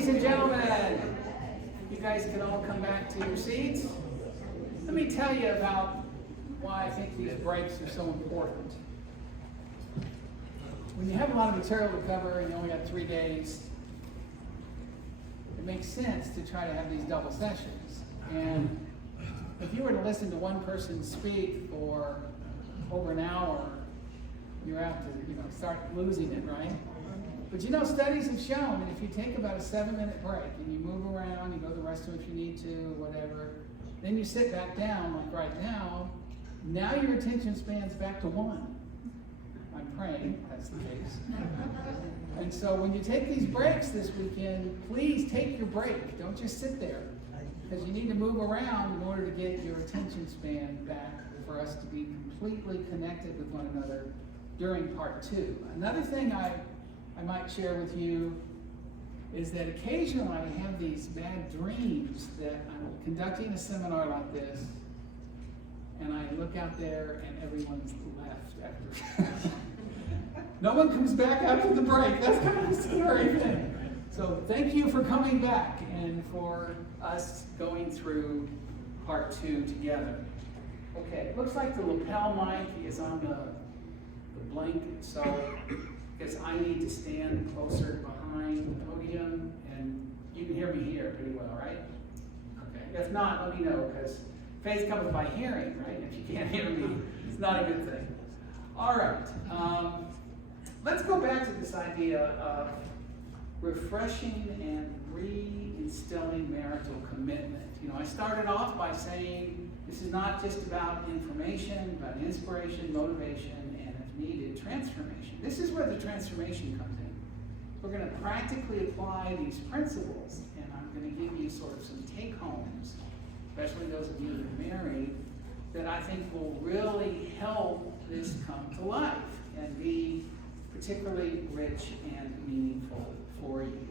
Ladies and gentlemen, you guys can all come back to your seats. Let me tell you about why I think these breaks are so important. When you have a lot of material to cover and you only got 3 days, it makes sense to try to have these double sessions. And if you were to listen to one person speak for over an hour, you're apt to start losing it, right? But studies have shown that if you take about a 7-minute break and you move around, you go to the restroom if you need to, or whatever, then you sit back down like right now your attention span's back to 1. I'm praying that's the case. And so when you take these breaks this weekend, please take your break. Don't just sit there, because you need to move around in order to get your attention span back for us to be completely connected with one another during part 2. Another thing I might share with you is that occasionally I have these bad dreams that I'm conducting a seminar like this, and I look out there and everyone's left after. No one comes back after the break. That's kind of a scary thing. So thank you for coming back and for us going through part 2 together. Okay, looks like the lapel mic is on the blanket, so I guess I need to stand closer behind the podium, and you can hear me here pretty well, right? Okay. If not, let me know, because faith comes by hearing, right? If you can't hear me, it's not a good thing. All right. Let's go back to this idea of refreshing and reinstilling marital commitment. I started off by saying this is not just about information, about inspiration, motivation, and if needed, transformation. This is where the transformation comes in. We're going to practically apply these principles, and I'm going to give you sort of some take-homes, especially those of you that are married, that I think will really help this come to life and be particularly rich and meaningful for you.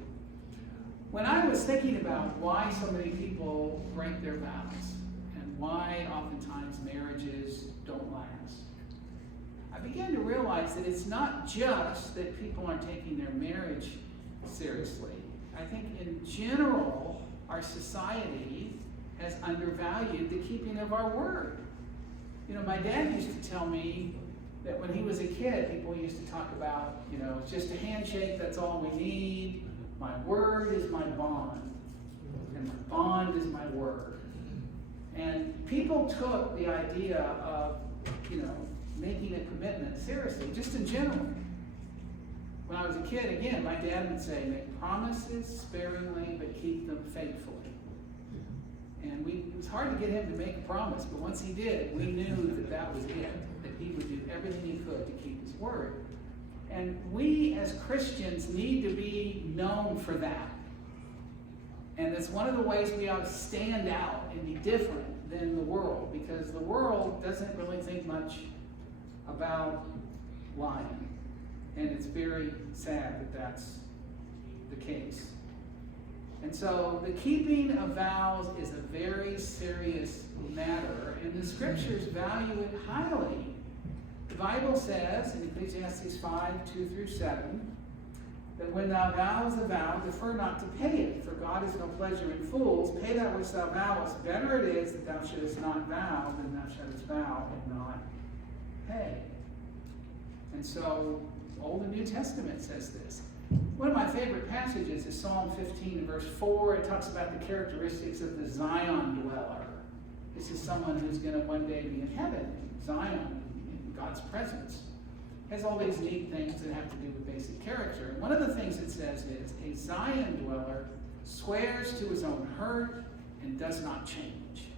When I was thinking about why so many people break their vows and why oftentimes marriages don't last, I began to realize that it's not just that people aren't taking their marriage seriously. I think in general, our society has undervalued the keeping of our word. My dad used to tell me that when he was a kid, people used to talk about, it's just a handshake, that's all we need. My word is my bond, and my bond is my word. And people took the idea of, making a commitment seriously, just in general. When I was a kid, again, my dad would say, make promises sparingly, but keep them faithfully. And it was hard to get him to make a promise, but once he did, we knew that was it, that he would do everything he could to keep his word. And we as Christians need to be known for that. And it's one of the ways we ought to stand out and be different than the world, because the world doesn't really think much about lying. And it's very sad that that's the case. And so the keeping of vows is a very serious matter, and the scriptures value it highly. The Bible says in Ecclesiastes 5:2-7, that when thou vows a vow, defer not to pay it, for God is no pleasure in fools. Pay that which thou vowest. Better it is that thou shouldest not vow than thou shouldest vow and not pay. And so Old and New Testament says this. One of my favorite passages is Psalm 15, verse 4. It talks about the characteristics of the Zion dweller. This is someone who's going to one day be in heaven, in Zion, in God's presence. It has all these neat things that have to do with basic character. And one of the things it says is, a Zion dweller swears to his own hurt and does not change.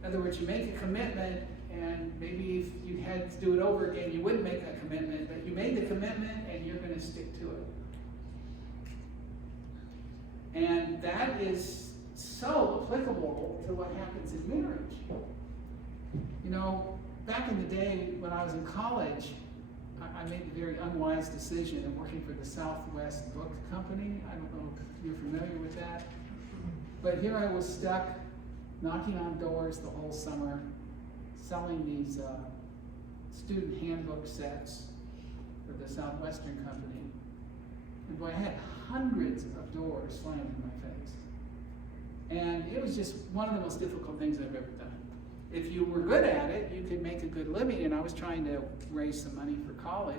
In other words, you make a commitment, and maybe if you had to do it over again, you wouldn't make that commitment, but you made the commitment and you're going to stick to it. And that is so applicable to what happens in marriage. Back in the day when I was in college, I made the very unwise decision of working for the Southwest Book Company. I don't know if you're familiar with that. But here I was stuck knocking on doors the whole summer, selling these student handbook sets for the Southwestern Company. And boy, I had hundreds of doors slammed in my face. And it was just one of the most difficult things I've ever done. If you were good at it, you could make a good living, and I was trying to raise some money for college.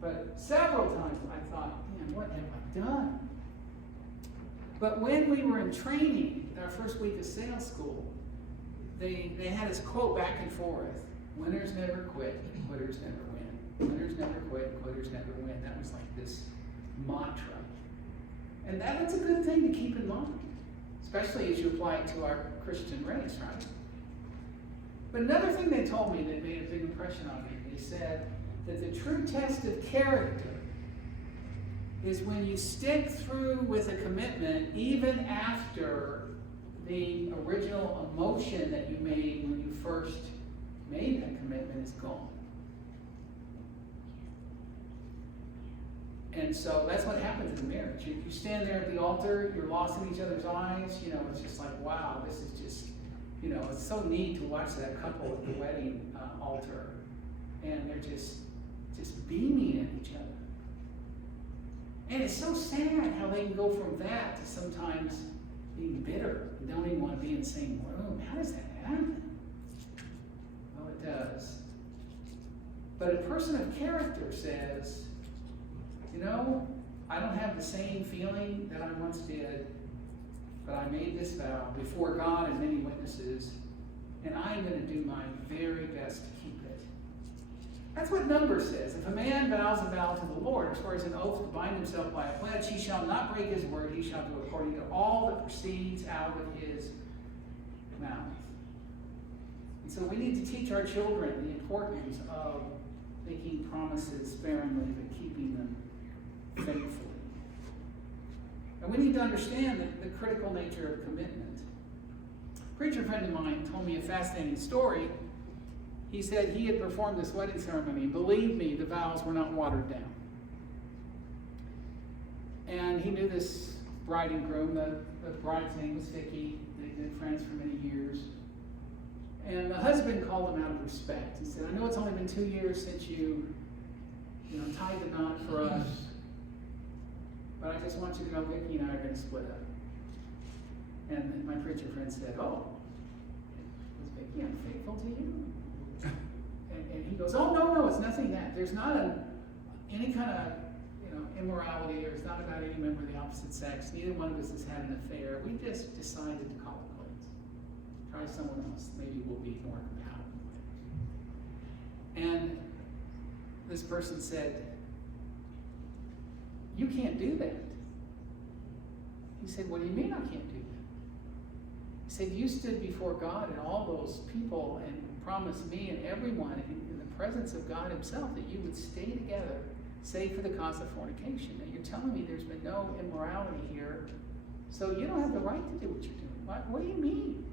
But several times I thought, man, what have I done? But when we were in training, our first week of sales school, they had us quote back and forth, winners never quit, quitters never win. Winners never quit, quitters never win. That was like this mantra. And that's a good thing to keep in mind, especially as you apply it to our Christian race, right? But another thing they told me that made a big impression on me, they said that the true test of character is when you stick through with a commitment even after the original emotion that you made when you first made that commitment is gone. And so that's what happens in a marriage. You stand there at the altar, you're lost in each other's eyes, it's just like, wow, this is just, it's so neat to watch that couple at the wedding altar. And they're just beaming at each other. And it's so sad how they can go from that to sometimes being bitter and don't even want to be in the same room. How does that happen? Well, it does. But a person of character says, I don't have the same feeling that I once did, but I made this vow before God and many witnesses, and I'm going to do my very best to keep it. That's what Numbers says. If a man vows a vow to the Lord, or swears an oath to bind himself by a pledge, he shall not break his word, he shall do according to all that proceeds out of his mouth. And so we need to teach our children the importance of making promises sparingly, but keeping them faithfully. And we need to understand the critical nature of commitment. A preacher friend of mine told me a fascinating story. He said he had performed this wedding ceremony. Believe me, the vows were not watered down. And he knew this bride and groom. The bride's name was Vicky. They'd been friends for many years. And the husband called him out of respect. He said, I know it's only been 2 years since you tied the knot for us, but I just want you to know Vicky and I are going to split up. And my preacher friend said, oh, was Vicky unfaithful to you? And he goes, oh, no, it's nothing that. There's not any kind of immorality, or it's not about any member of the opposite sex. Neither one of us has had an affair. We just decided to call it quits. Try someone else. Maybe we'll be more compatible. And this person said, you can't do that. He said, what do you mean I can't do that? He said, you stood before God and all those people and promised me and everyone in the presence of God himself that you would stay together, save for the cause of fornication. And you're telling me there's been no immorality here, so you don't have the right to do what you're doing. What do you mean?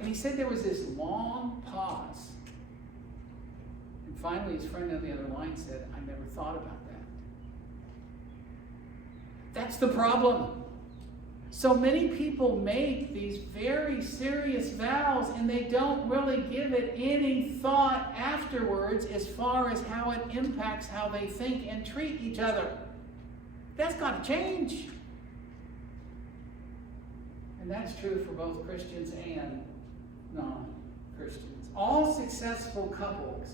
And he said there was this long pause. And finally his friend on the other line said, I never thought about that. That's the problem. So many people make these very serious vows and they don't really give it any thought afterwards as far as how it impacts how they think and treat each other. That's got to change. And that's true for both Christians and non-Christians. All successful couples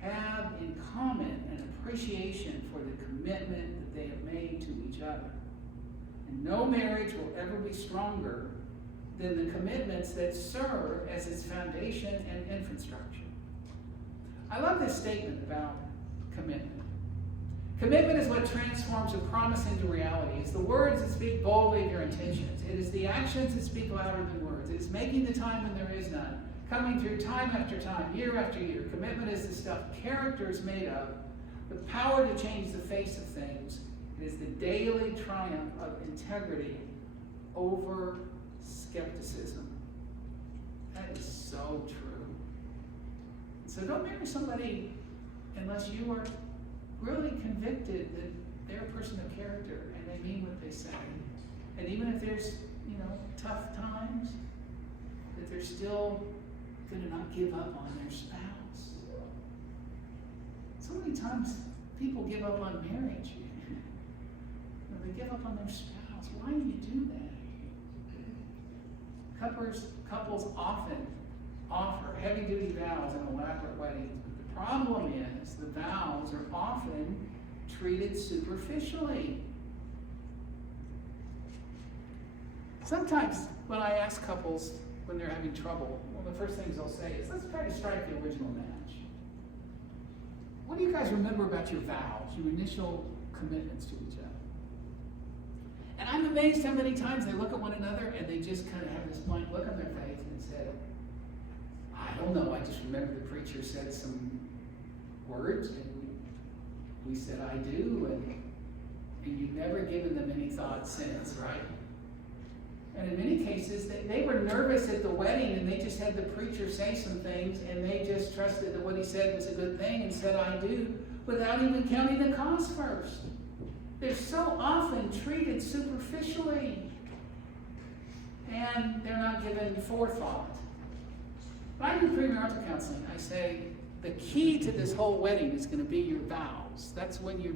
have in common an appreciation for the commitment that they have made to each other. And no marriage will ever be stronger than the commitments that serve as its foundation and infrastructure. I love this statement about commitment. Commitment is what transforms a promise into reality. It's the words that speak boldly of your intentions. It is the actions that speak louder than words. It is making the time when there is none. Coming through time after time, year after year. Commitment is the stuff character is made of. The power to change the face of things. It is the daily triumph of integrity over skepticism. That is so true. So don't marry somebody unless you are really convicted that they're a person of character and they mean what they say. And even if there's, tough times, that they're still going to not give up on their spouse. So many times people give up on marriage They give up on their spouse. Why do you do that? Couples often offer heavy-duty vows in elaborate weddings. But the problem is the vows are often treated superficially. Sometimes when I ask couples when they're having trouble, one of the first things they'll say is, let's try to strike the original match. What do you guys remember about your vows, your initial commitments to each other? And I'm amazed how many times they look at one another and they just kind of have this blank look on their face and say, I don't know, I just remember the preacher said some words and we said I do, and you've never given them any thought since, right? And in many cases, they were nervous at the wedding and they just had the preacher say some things and they just trusted that what he said was a good thing and said I do without even counting the cost first. They're so often treated superficially and they're not given forethought. When I do premarital counseling, I say the key to this whole wedding is going to be your vows. That's when you're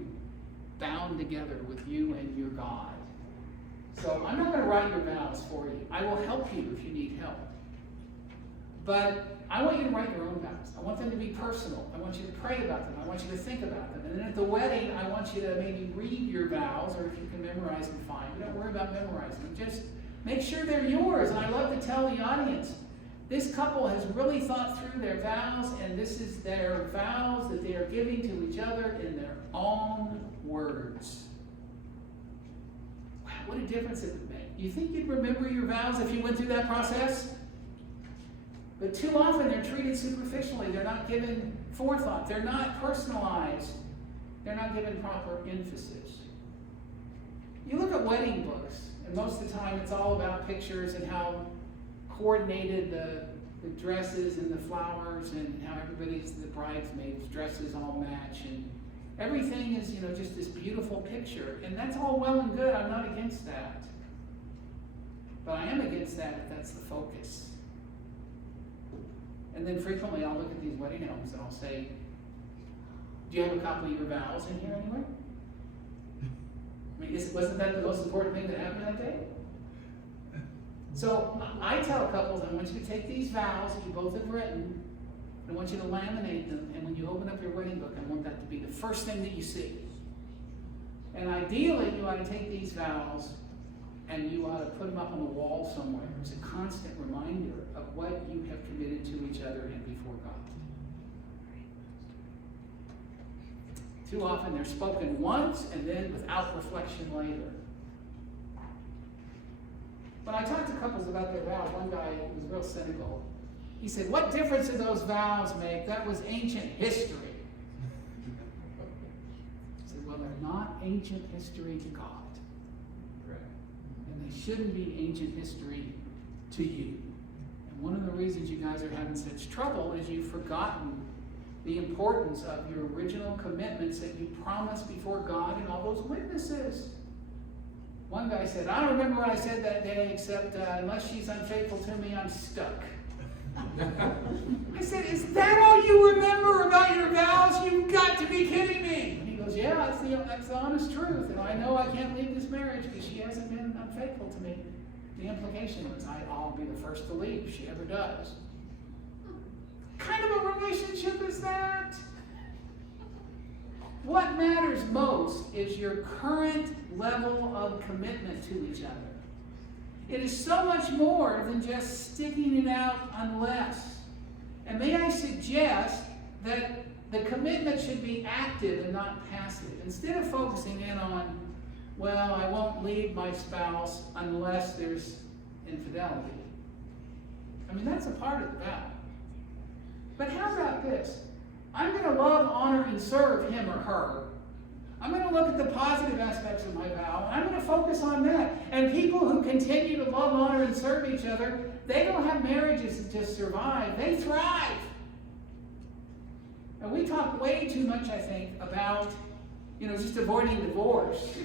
bound together with you and your God. So I'm not going to write your vows for you. I will help you if you need help. But I want you to write your own vows. I want them to be personal. I want you to pray about them. I want you to think about them. And then at the wedding, I want you to maybe read your vows, or if you can memorize them, fine. But don't worry about memorizing them. Just make sure they're yours. And I love to tell the audience, this couple has really thought through their vows, and this is their vows that they are giving to each other in their own words. Wow, what a difference it would make. You think you'd remember your vows if you went through that process? But too often they're treated superficially. They're not given forethought. They're not personalized. They're not given proper emphasis. You look at wedding books, and most of the time it's all about pictures and how coordinated the dresses and the flowers and how the bridesmaids' dresses all match, and everything is, just this beautiful picture. And that's all well and good. I'm not against that. But I am against that if that's the focus. And then frequently I'll look at these wedding albums and I'll say, do you have a copy of your vows in here anywhere? I mean, wasn't that the most important thing that happened that day? So I tell couples, I want you to take these vows that you both have written, I want you to laminate them, and when you open up your wedding book, I want that to be the first thing that you see. And ideally, you ought to take these vows and you ought to put them up on the wall somewhere as a constant reminder of what you have committed to each other and before God. Too often they're spoken once and then without reflection later. When I talked to couples about their vows, one guy was real cynical. He said, what difference do those vows make? That was ancient history. I said, well, they're not ancient history to God. And they shouldn't be ancient history to you. And one of the reasons you guys are having such trouble is you've forgotten the importance of your original commitments that you promised before God and all those witnesses. One guy said, I don't remember what I said that day, except unless she's unfaithful to me, I'm stuck. I said, is that all you remember about your vows? You've got to be kidding me. And he goes, yeah, that's the honest truth. And I know I can't leave this marriage because she hasn't been unfaithful to me. The implication is I'll be the first to leave if she ever does. What kind of a relationship is that? What matters most is your current level of commitment to each other. It is so much more than just sticking it out unless. And may I suggest that the commitment should be active and not passive. Instead of focusing in on, well, I won't leave my spouse unless there's infidelity. I mean, that's a part of the vow. But how about this? I'm going to love, honor, and serve him or her. I'm going to look at the positive aspects of my vow, and I'm going to focus on that. And people who continue to love, honor, and serve each other, they don't have marriages that just survive. They thrive. And we talk way too much, I think, about, just avoiding divorce.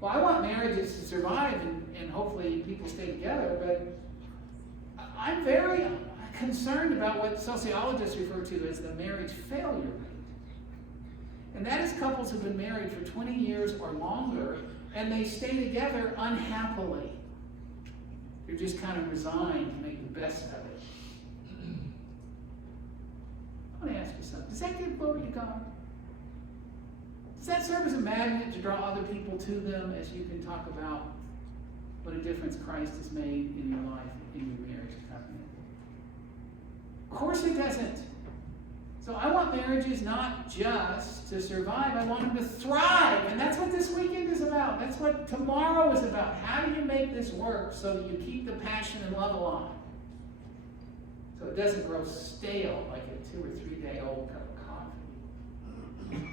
Well, I want marriages to survive, and hopefully people stay together, but I'm very concerned about what sociologists refer to as the marriage failure rate. And that is couples who've been married for 20 years or longer, and they stay together unhappily. They're just kind of resigned to make the best of it. I want to ask you something. Does that give glory to God? Does that serve as a magnet to draw other people to them as you can talk about what a difference Christ has made in your life, in your marriage covenant? Of course it doesn't. So I want marriages not just to survive, I want them to thrive. And that's what this weekend is about. That's what tomorrow is about. How do you make this work so that you keep the passion and love alive? So it doesn't grow stale like a 2 or 3 day old cup of coffee.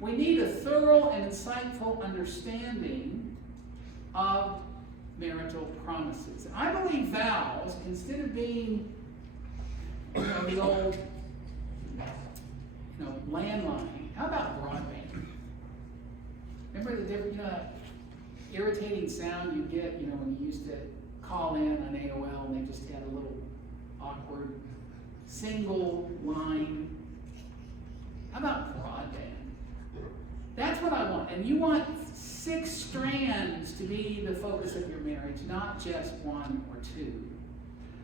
We need a thorough and insightful understanding of marital promises. I believe vows, instead of being the old landline, how about broadband? Remember the different, that irritating sound you get, when you used to call in on AOL and they just had a little awkward single line. How about broadband? That's what I want. And you want 6 strands to be the focus of your marriage, not just 1 or 2.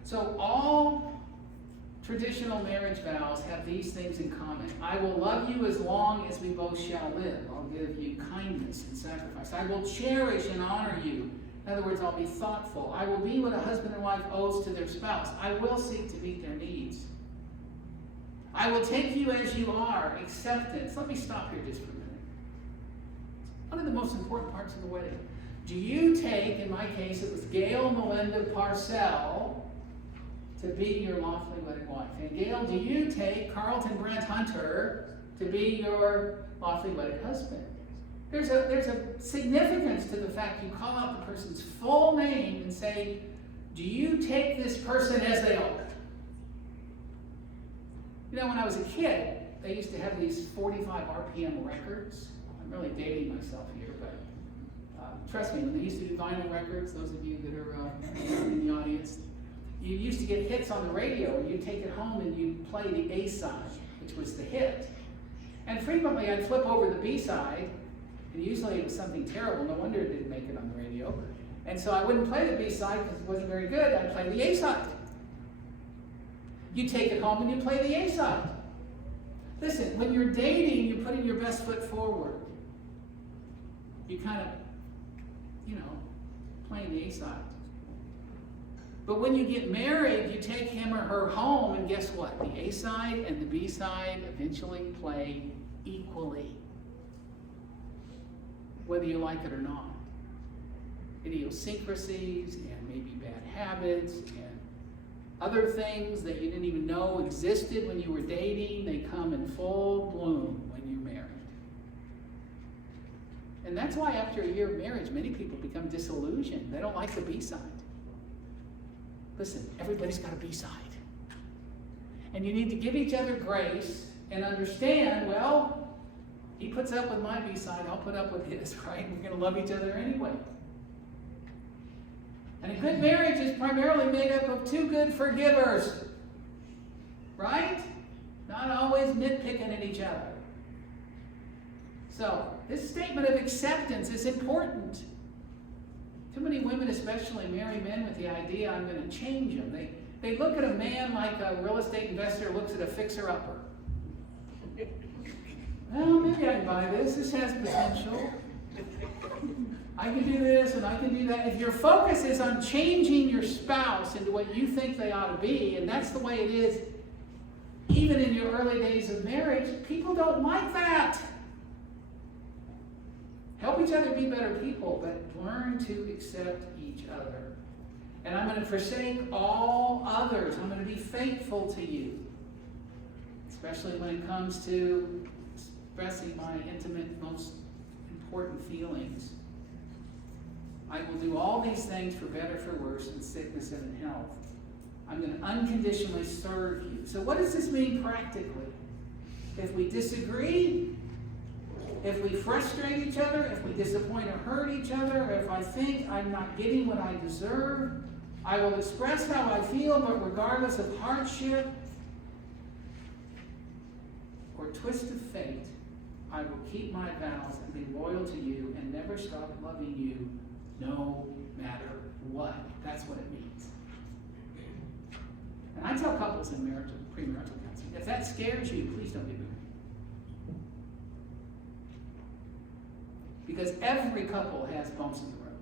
So all traditional marriage vows have these things in common. I will love you as long as we both shall live. I'll give you kindness and sacrifice. I will cherish and honor you. In other words, I'll be thoughtful. I will be what a husband and wife owes to their spouse. I will seek to meet their needs. I will take you as you are. Acceptance. Let me stop here just for a minute. One of the most important parts of the wedding. Do you take, in my case, it was Gail Melinda Parcell, to be your lawfully wedded wife? And Gail, do you take Carlton Brent Hunter to be your lawfully wedded husband? There's a significance to the fact you call out the person's full name and say, do you take this person as they are? When I was a kid, they used to have these 45 RPM records. I'm really dating myself here, but trust me, when they used to do vinyl records, those of you that are in the audience, you used to get hits on the radio, and you'd take it home and you'd play the A side, which was the hit. And frequently I'd flip over the B side, and usually it was something terrible. No wonder it didn't make it on the radio. And so I wouldn't play the B side because it wasn't very good. I'd play the A side. You take it home and you play the A side. Listen, when you're dating, you're putting your best foot forward. You kind of, playing the A side. But when you get married, you take him or her home, and guess what? The A side and the B side eventually play equally, whether you like it or not. Idiosyncrasies and maybe bad habits and other things that you didn't even know existed when you were dating, they come in full bloom when you're married. And that's why after a year of marriage, many people become disillusioned. They don't like the B side. Listen, everybody's got a B side. And you need to give each other grace and understand, well, he puts up with my B side, I'll put up with his, right? We're going to love each other anyway. And a good marriage is primarily made up of 2 good forgivers, right? Not always nitpicking at each other. So, this statement of acceptance is important. Too many women especially marry men with the idea, I'm going to change them. They look at a man like a real estate investor looks at a fixer-upper. Well, maybe I can buy this. This has potential. I can do this and I can do that. If your focus is on changing your spouse into what you think they ought to be, and that's the way it is even in your early days of marriage, people don't like that. Help each other be better people, but learn to accept each other. And I'm going to forsake all others. I'm going to be faithful to you, especially when it comes to expressing my intimate, most important feelings. I will do all these things for better, for worse, in sickness and in health. I'm going to unconditionally serve you. So what does this mean practically? If we disagree, if we frustrate each other, if we disappoint or hurt each other, if I think I'm not getting what I deserve, I will express how I feel, but regardless of hardship or twist of fate, I will keep my vows and be loyal to you and never stop loving you no matter what. That's what it means. And I tell couples in premarital counseling, if that scares you, please don't get married. Because every couple has bumps in the road.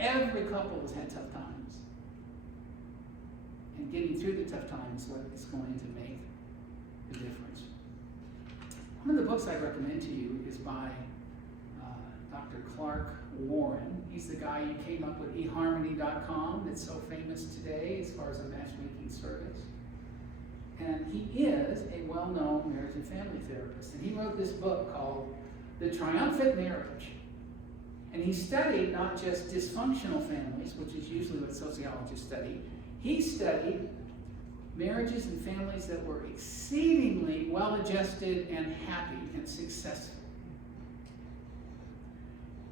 Every couple has had tough times. And getting through the tough times is what is going to make the difference. One of the books I recommend to you is by Dr. Clark Warren. He's the guy who came up with eHarmony.com that's so famous today as far as a matchmaking service. And he is a well-known marriage and family therapist. And he wrote this book called The Triumphant Marriage. And he studied not just dysfunctional families, which is usually what sociologists study. He studied marriages and families that were exceedingly well-adjusted and happy and successful.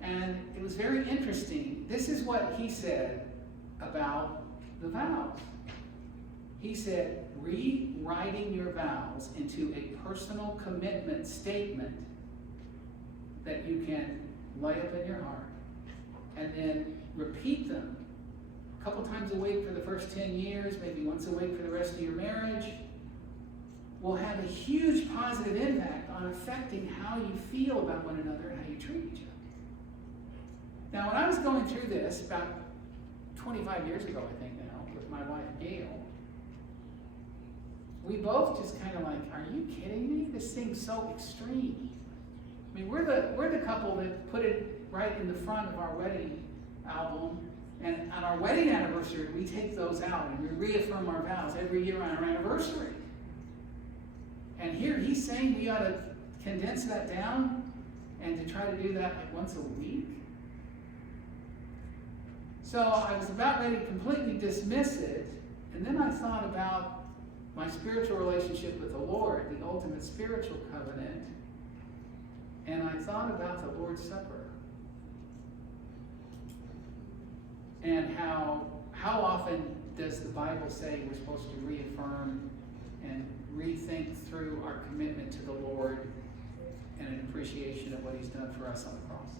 And it was very interesting. This is what he said about the vows. He said, rewriting your vows into a personal commitment statement that you can lay up in your heart and then repeat them a couple times a week for the first 10 years, maybe once a week for the rest of your marriage, will have a huge positive impact on affecting how you feel about one another and how you treat each other. Now, when I was going through this about 25 years ago, I think now, with my wife Gail, we both just kind of like, are you kidding me? This seems so extreme. I mean, we're the couple that put it right in the front of our wedding album, and on our wedding anniversary, we take those out and we reaffirm our vows every year on our anniversary. And here he's saying we ought to condense that down and to try to do that like once a week. So I was about ready to completely dismiss it, and then I thought about my spiritual relationship with the Lord, the ultimate spiritual covenant, and I thought about the Lord's Supper. And how often does the Bible say we're supposed to reaffirm and rethink through our commitment to the Lord and an appreciation of what he's done for us on the cross?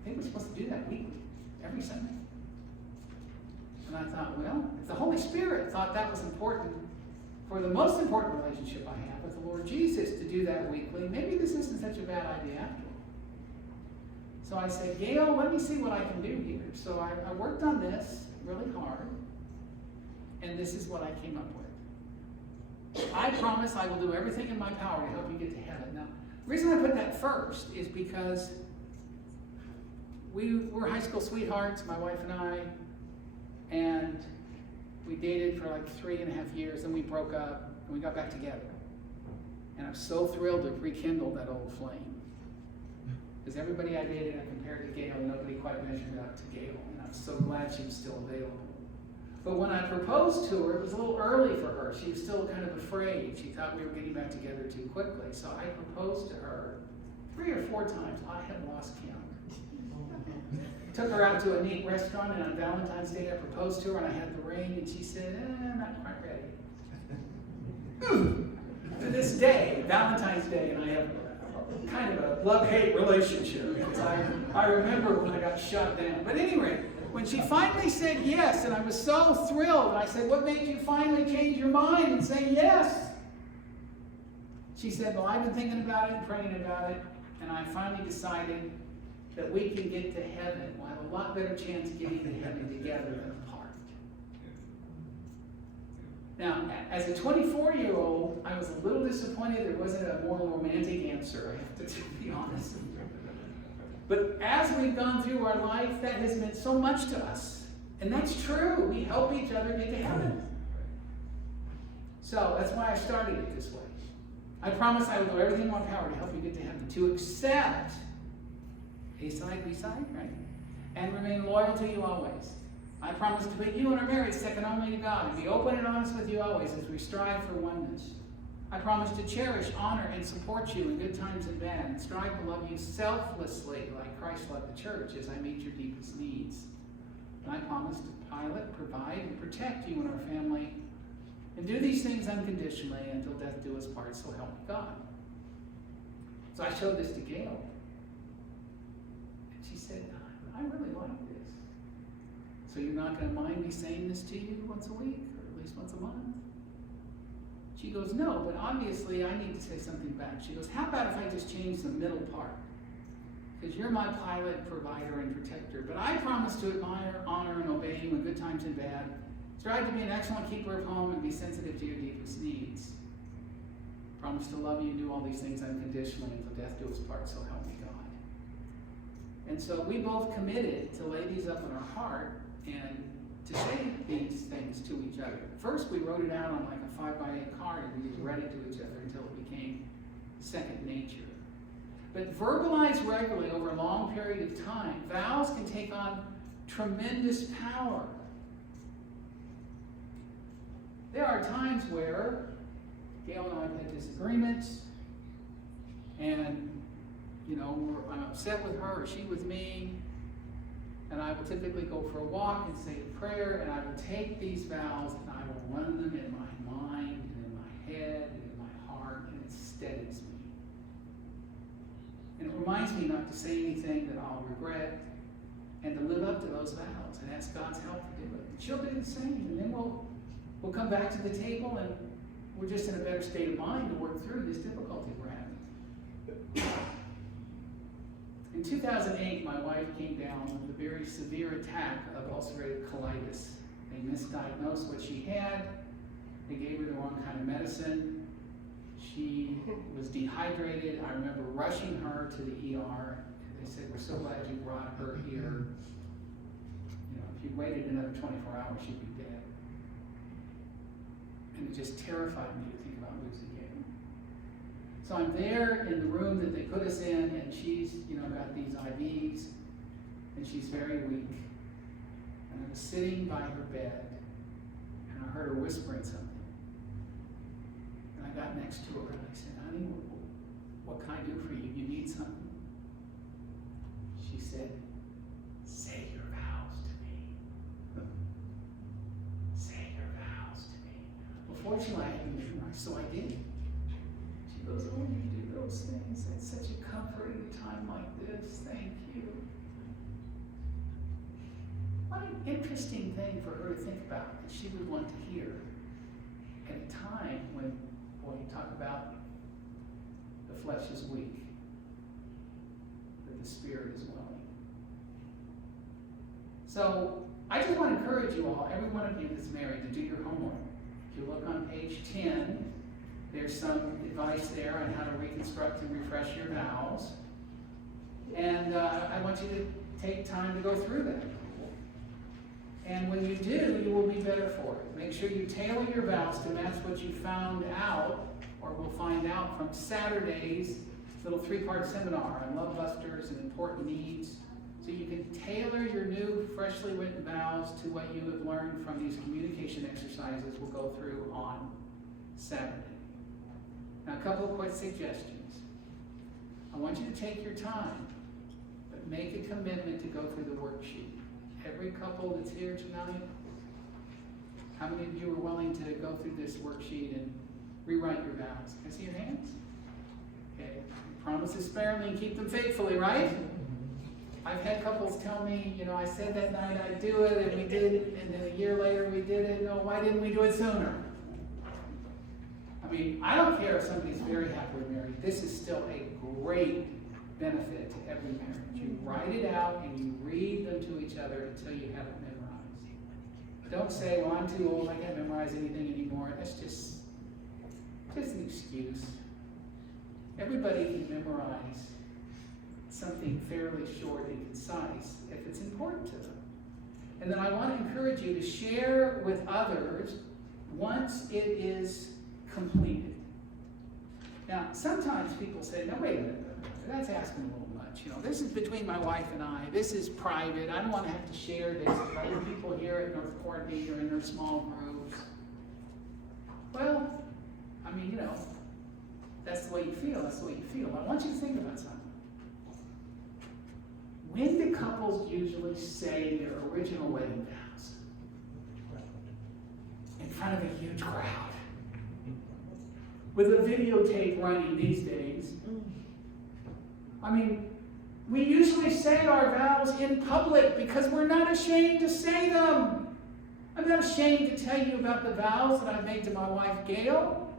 I think we're supposed to do that weekly, every Sunday. And I thought, well, if the Holy Spirit thought that was important for the most important relationship I have with the Lord Jesus to do that weekly, maybe this isn't such a bad idea after all. So I said, Gail, let me see what I can do here. So I worked on this really hard, and this is what I came up with. I promise I will do everything in my power to help you get to heaven. Now, the reason I put that first is because we were high school sweethearts, my wife and I, and we dated for like 3.5 years, and we broke up, and we got back together. And I'm so thrilled to rekindle that old flame. Because everybody I dated, I compared to Gail, nobody quite measured up to Gail, and I'm so glad she was still available. But when I proposed to her, it was a little early for her. She was still kind of afraid. She thought we were getting back together too quickly. So I proposed to her 3 or 4 times. I had lost count. Took her out to a neat restaurant, and on Valentine's Day I proposed to her, and I had the ring, and she said, not quite ready. To this day, Valentine's Day, and I have kind of a love-hate relationship, because I remember when I got shot down. But anyway, when she finally said yes, and I was so thrilled, and I said, what made you finally change your mind and say yes? She said, well, I've been thinking about it and praying about it, and I finally decided that we can get to heaven. We'll have a lot better chance of getting to heaven together than apart. Now, as a 24-year-old, I was a little disappointed there wasn't a more romantic answer, I have to be honest. But as we've gone through our life, that has meant so much to us. And that's true. We help each other get to heaven. So that's why I started it this way. I promise I will do everything in my power to help you get to heaven, to accept A side, B side, right? And remain loyal to you always. I promise to put you and our marriage second only to God and be open and honest with you always as we strive for oneness. I promise to cherish, honor, and support you in good times and bad, and strive to love you selflessly like Christ loved the church as I meet your deepest needs. And I promise to pilot, provide, and protect you and our family, and do these things unconditionally until death do us part, so help me God. So I showed this to Gail. And she said, I really like this. So you're not going to mind me saying this to you once a week, or at least once a month? She goes, no, but obviously I need to say something back. She goes, how about if I just change the middle part? Because you're my pilot, provider, and protector. But I promise to admire, honor, and obey you in good times and bad. Strive to be an excellent keeper of home and be sensitive to your deepest needs. Promise to love you and do all these things unconditionally until death do us part, so help me God. And so we both committed to lay these up in our heart and to say these things to each other. First, we wrote it out on like a 5x8 card and we read it to each other until it became second nature. But verbalized regularly over a long period of time, vows can take on tremendous power. There are times where Gail and I have had disagreements, and I'm upset with her or she with me, and I will typically go for a walk and say a prayer, and I will take these vows and I will run them in my mind and in my head and in my heart, and it steadies me. And it reminds me not to say anything that I'll regret, and to live up to those vows and ask God's help to do it. And she'll do the same, and then we'll come back to the table, and we're just in a better state of mind to work through this difficulty we're having. In 2008, my wife came down with a very severe attack of ulcerative colitis. They misdiagnosed what she had. They gave her the wrong kind of medicine. She was dehydrated. I remember rushing her to the ER. They said, we're so glad you brought her here. If you waited another 24 hours, she'd be dead. And it just terrified me to think about losing Gail. So I'm there in the room that they put us in, and she's, got these IVs, and she's very weak. And I was sitting by her bed, and I heard her whispering something. And I got next to her, and I said, honey, what can I do for you? You need something? She said, say your vows to me. Say your vows to me. Well, fortunately, I hadn't memorized, so I did. She goes, oh, you do those things. That's such a comfort in a time like this. Thank you. What an interesting thing for her to think about that she would want to hear at a time when, boy, you talk about the flesh is weak, but the spirit is willing. So I just want to encourage you all, every one of you that's married, to do your homework. If you look on page 10, there's some advice there on how to reconstruct and refresh your vows. And I want you to take time to go through that. And when you do, you will be better for it. Make sure you tailor your vows to match what you found out, or will find out from Saturday's little 3-part seminar on love busters and important needs. So you can tailor your new, freshly written vows to what you have learned from these communication exercises we'll go through on Saturday. Now, a couple of quick suggestions. I want you to take your time, but make a commitment to go through the worksheet. Every couple that's here tonight, how many of you are willing to go through this worksheet and rewrite your vows? Can I see your hands? Okay. Promises sparingly and keep them faithfully, right? I've had couples tell me, I said that night I'd do it, and we did it, and then a year later we did it. No, why didn't we do it sooner? I don't care if somebody's very happily married. This is still a great benefit to every marriage. You write it out and you read them to each other until you have it memorized. Don't say, well, I'm too old, I can't memorize anything anymore. That's just an excuse. Everybody can memorize something fairly short and concise if it's important to them. And then I want to encourage you to share with others once it is completed. Now, sometimes people say, no, wait a minute, that's asking a little much. This is between my wife and I. This is private. I don't want to have to share this with other people here at North Courtney or in their small groups. Well, that's the way you feel. That's the way you feel. I want you to think about something. When do couples usually say their original wedding vows? In front of a huge crowd. With a videotape running these days. I mean, we usually say our vows in public because we're not ashamed to say them. I'm not ashamed to tell you about the vows that I made to my wife, Gail,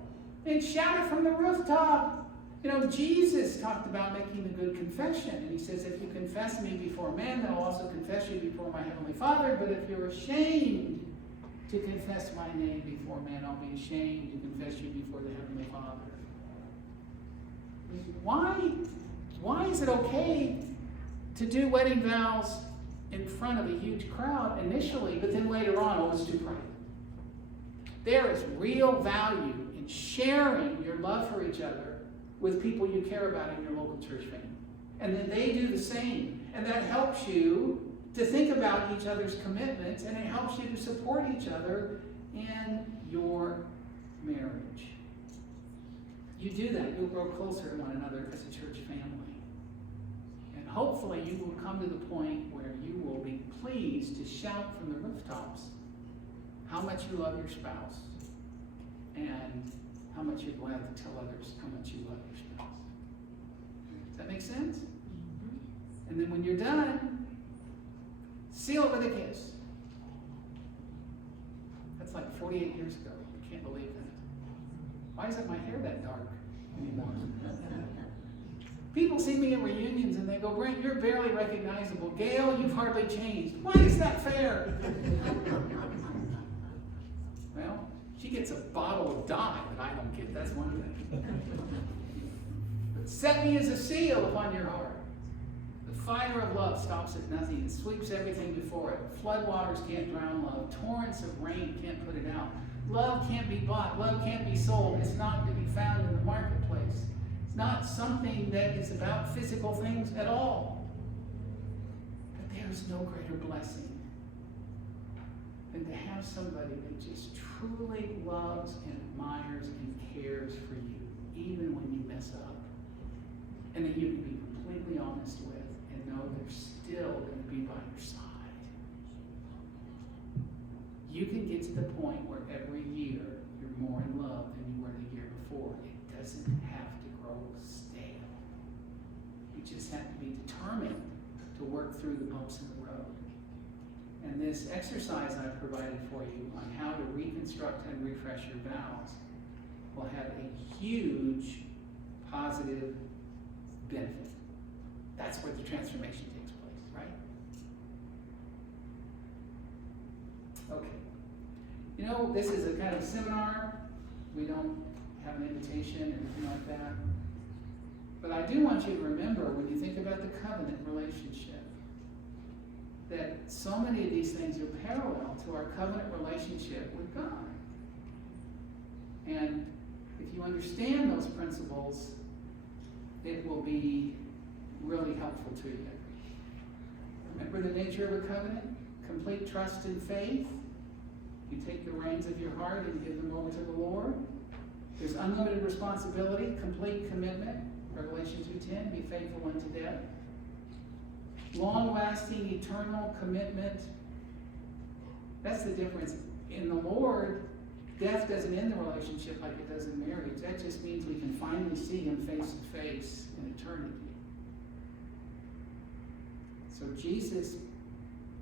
and shout it from the rooftop. You know, Jesus talked about making a good confession, and he says, if you confess me before man, then I'll also confess you before my heavenly Father. But if you're ashamed to confess my name before man, I'll be ashamed to confess you before the heavenly Father. Why is it okay to do wedding vows in front of a huge crowd initially, but then later on, oh, it's too private? There is real value in sharing your love for each other with people you care about in your local church family. And then they do the same. And that helps you to think about each other's commitments, and it helps you to support each other in your marriage. You do that, you'll grow closer to one another as a church family. And hopefully you will come to the point where you will be pleased to shout from the rooftops how much you love your spouse and how much you're glad to tell others how much you love your spouse. Does that make sense? Mm-hmm. And then when you're done, seal it with a kiss. That's like 48 years ago. I can't believe that. Why isn't my hair that dark anymore? People see me at reunions and they go, Brent, you're barely recognizable. Gail, you've hardly changed. Why is that fair? Well, she gets a bottle of dye that I don't get. That's one thing. But set me as a seal upon your heart. The fire of love stops at nothing. It sweeps everything before it. Floodwaters can't drown love. Torrents of rain can't put it out. Love can't be bought. Love can't be sold. It's not to be found in the marketplace. It's not something that is about physical things at all. But there is no greater blessing than to have somebody that just truly loves and admires and cares for you, even when you mess up. And that you can be completely honest with and know they're still going to be by your side. You can get to the point where every year you're more in love than you were the year before. It doesn't have to grow stale. You just have to be determined to work through the bumps in the road. And this exercise I've provided for you on how to reconstruct and refresh your vows will have a huge positive benefit. That's where the transformation takes place, right? Okay. You know, this is a kind of seminar. We don't have an invitation or anything like that. But I do want you to remember, when you think about the covenant relationship, that so many of these things are parallel to our covenant relationship with God. And if you understand those principles, it will be really helpful to you. Remember the nature of a covenant? Complete trust and faith. You take the reins of your heart and give them over to the Lord. There's unlimited responsibility, complete commitment. Revelation 2:10, be faithful unto death. Long-lasting, eternal commitment. That's the difference. In the Lord, death doesn't end the relationship like it does in marriage. That just means we can finally see Him face to face in eternity. So Jesus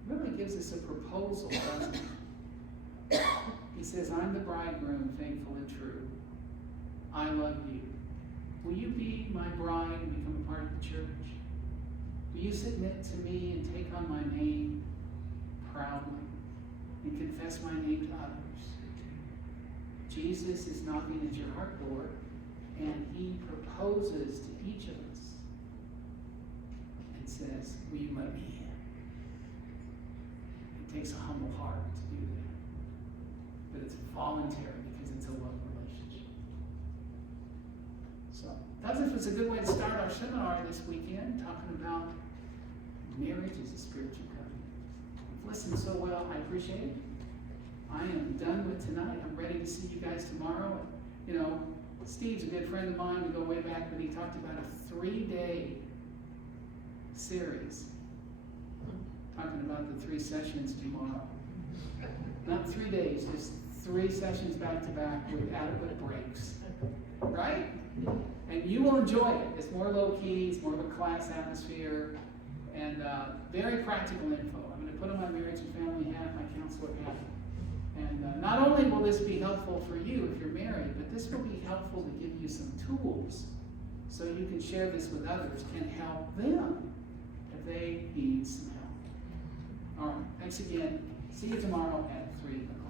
really gives us a proposal, doesn't He? He says, I'm the bridegroom, faithful and true. I love you. Will you be my bride and become a part of the church? Will you submit to me and take on my name proudly and confess my name to others? Jesus is knocking at your heart door, and He proposes to each of us and says, will you let me in? It takes a humble heart to do that. But it's voluntary because it's a love relationship. So, that was a good way to start our seminar this weekend, talking about marriage is a spiritual covenant. You've listened so well, I appreciate it. I am done with tonight. I'm ready to see you guys tomorrow. And, you know, Steve's a good friend of mine. We go way back, but he talked about a 3-day series. Talking about the 3 sessions tomorrow. Not 3 days, just 3 sessions back to back with adequate breaks. Right? And you will enjoy it. It's more low-key, it's more of a class atmosphere, and very practical info. I'm going to put on my marriage and family hat, my counselor hat. And not only will this be helpful for you if you're married, but this will be helpful to give you some tools so you can share this with others and help them if they need some help. All right, thanks again. See you tomorrow at 3 o'clock.